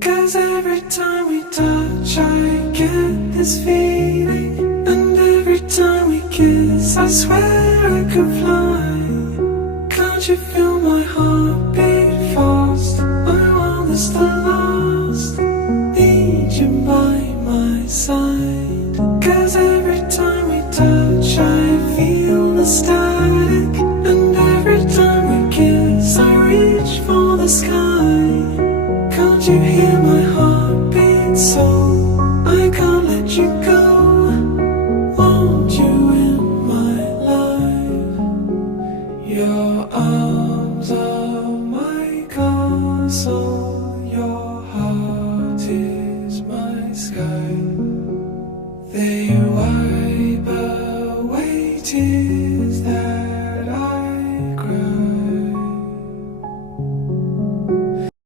'Cause every time we touch I get this feeling, and every time we kiss I swear I could fly. Can't you feel my heart beat fast? I want this to last, need you by my side. 'Cause every time we touch I feel the static, and every time we kiss I reach for the sky. Can't you hear my heart beat so